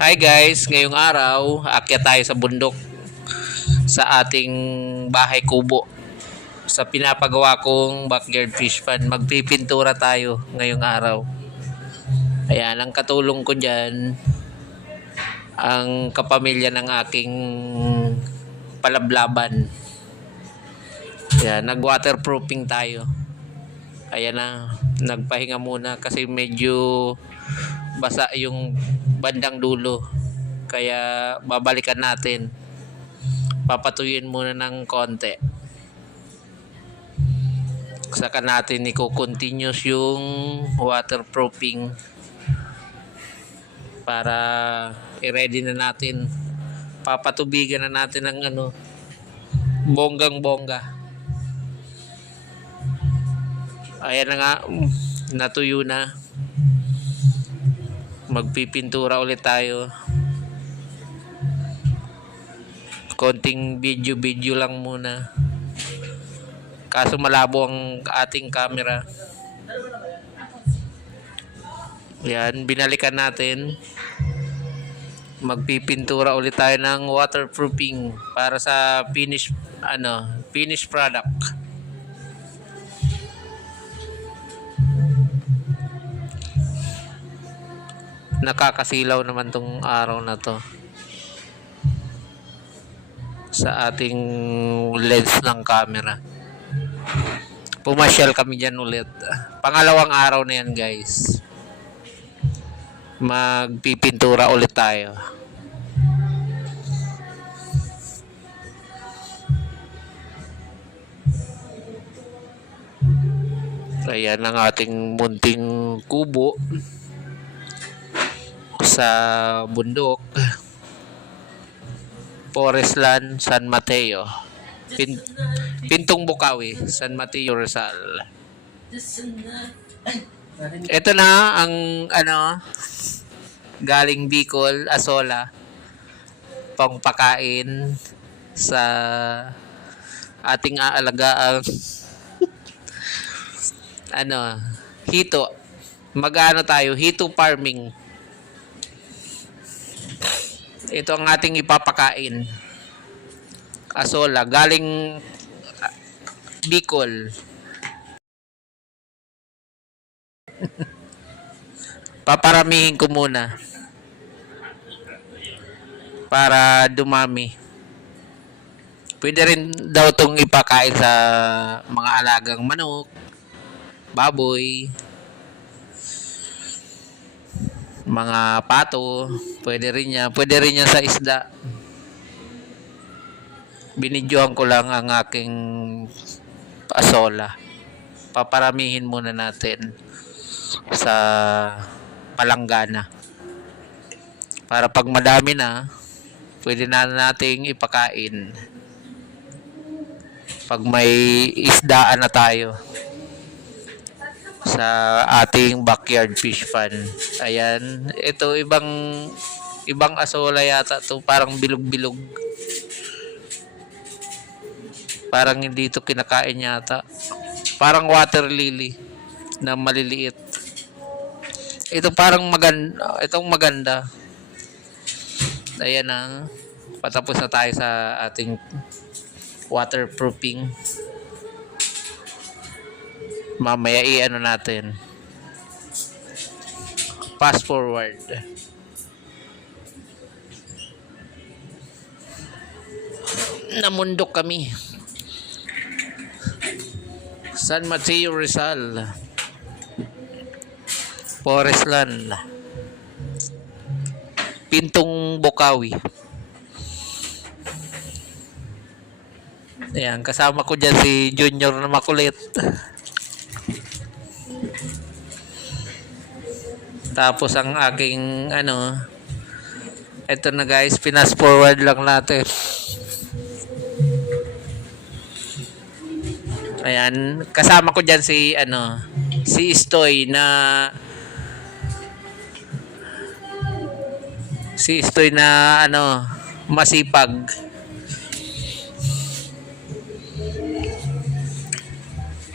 Hi guys, ngayong araw, aakyat tayo sa bundok sa ating bahay kubo. Sa pinapagawa kong backyard fish pond, magpipintura tayo ngayong araw. Ayan, ang katulong ko dyan, ang kapamilya ng aking palablaban. Ayan, nag-waterproofing tayo. Ayan na, nagpahinga muna kasi medyo basa yung bandang dulo. Kaya babalikan natin. Papatuyin muna ng konti. Saka natin i-continuous yung waterproofing para i-ready na natin. Papatubigan na natin ng bonggang bongga. Ayan na nga, natuyo na. Magpipintura ulit tayo. Konting video lang muna. Kaso malabo ang ating camera. Yan, binalikan natin. Magpipintura ulit tayo ng waterproofing para sa finished product. Nakakasilaw naman tong araw na to sa ating lens ng camera. Pumasyal kami dyan ulit. Pangalawang araw na yan guys. Magpipintura ulit tayo. Ayan ang ating munting kubo sa bundok, Forest Land, San Mateo, Pintong Bukawi, San Mateo, Rizal. Ito na ang galing Bicol, Asola, pangpakain sa ating aalagaan hito. Tayo, hito farming. Ito ang ating ipapakain. Asola, galing Bicol. Paparamihin ko muna para dumami. Pwede rin daw itong ipakain sa mga alagang manok, baboy, mga pato, pwede rin yan sa isda. Binidyohan ko lang ang aking asola. Paparamihin muna natin sa palanggana para pag madami na, pwede na nating ipakain pag may isdaan na tayo sa ating backyard fish pond. Ayan, ito ibang asola yata to, parang bilog-bilog. Parang hindi ito kinakain yata. Parang water lily na maliliit. Ito parang maganda. Ayan na. Patapos na tayo sa ating waterproofing. Mamaya natin. Fast forward. Namundok kami. San Mateo, Rizal. Forest Land. Pintong Bukawi. Ayan, kasama ko dyan si Junior na makulit. Tapos ang aking ito na guys, pinas forward lang natin. Ayan, kasama ko diyan si Stoy na masipag.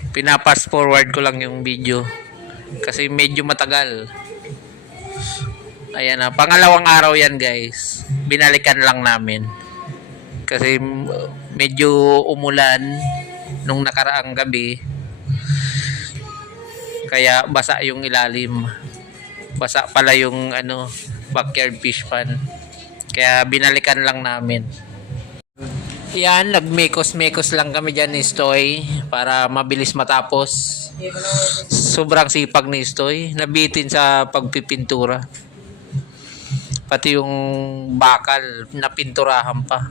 Pinapass forward ko lang yung video kasi medyo matagal. Ayan na, pangalawang araw yan guys. Binalikan lang namin. Kasi medyo umulan nung nakaraang gabi. Kaya basa yung ilalim. Basa pala yung backyard fish pond. Kaya binalikan lang namin. Yan, nagmekos-mekos lang kami dyan ni Stoy para mabilis matapos. Sobrang sipag ni Stoy. Nabitin sa pagpipintura. Pati yung bakal, napinturahan pa.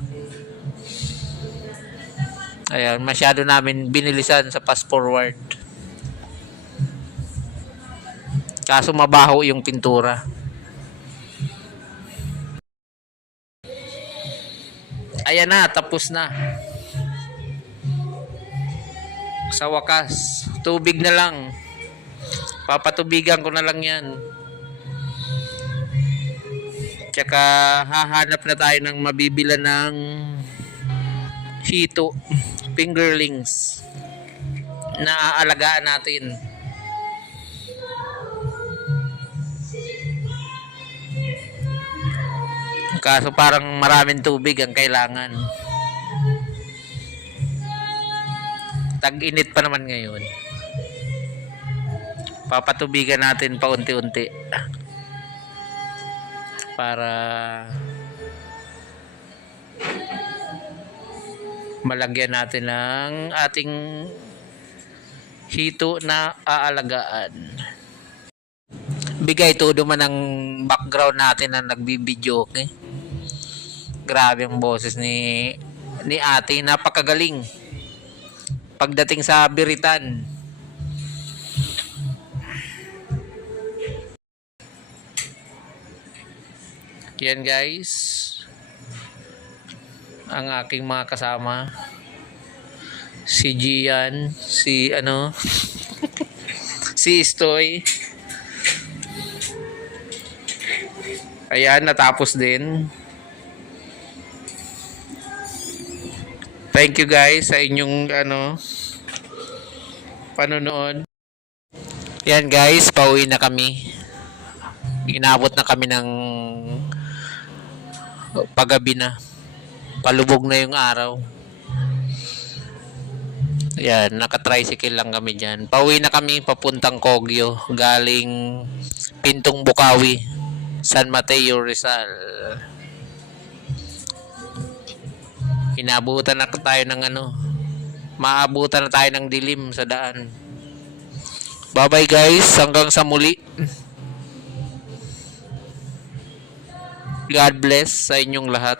Ayan, masyado namin binilisan sa fast forward. Kaso mabaho yung pintura. Ayan na, tapos na. Sa wakas, tubig na lang. Papatubigan ko na lang yan. Tsaka hahanap na tayo ng mabibila ng hito, fingerlings na aalagaan natin. Kaso parang maraming tubig ang kailangan. Tag-init pa naman ngayon. Papatubigan natin paunti-unti para malagyan natin ng ating hito na aalagaan. Bigay todo man ang background natin na nagbibideo, okay? Grabe ang boses ni ate, napakagaling pagdating sa biritan. Yan guys, ang aking mga kasama, si Gian, si si Stoy. Ayan, natapos din. Thank you guys sa inyong panonood. Yan guys, pauwi na kami. Inabot na kami ng paggabi na. Palubog na yung araw. Yan, naka-tricycle lang kami dyan. Pauwi na kami papuntang Kogyo, galing Pintong Bukawi, San Mateo, Rizal. Inabutan na tayo ng maabutan na tayo ng dilim sa daan. Bye bye guys, hanggang sa muli. God bless sa inyong lahat.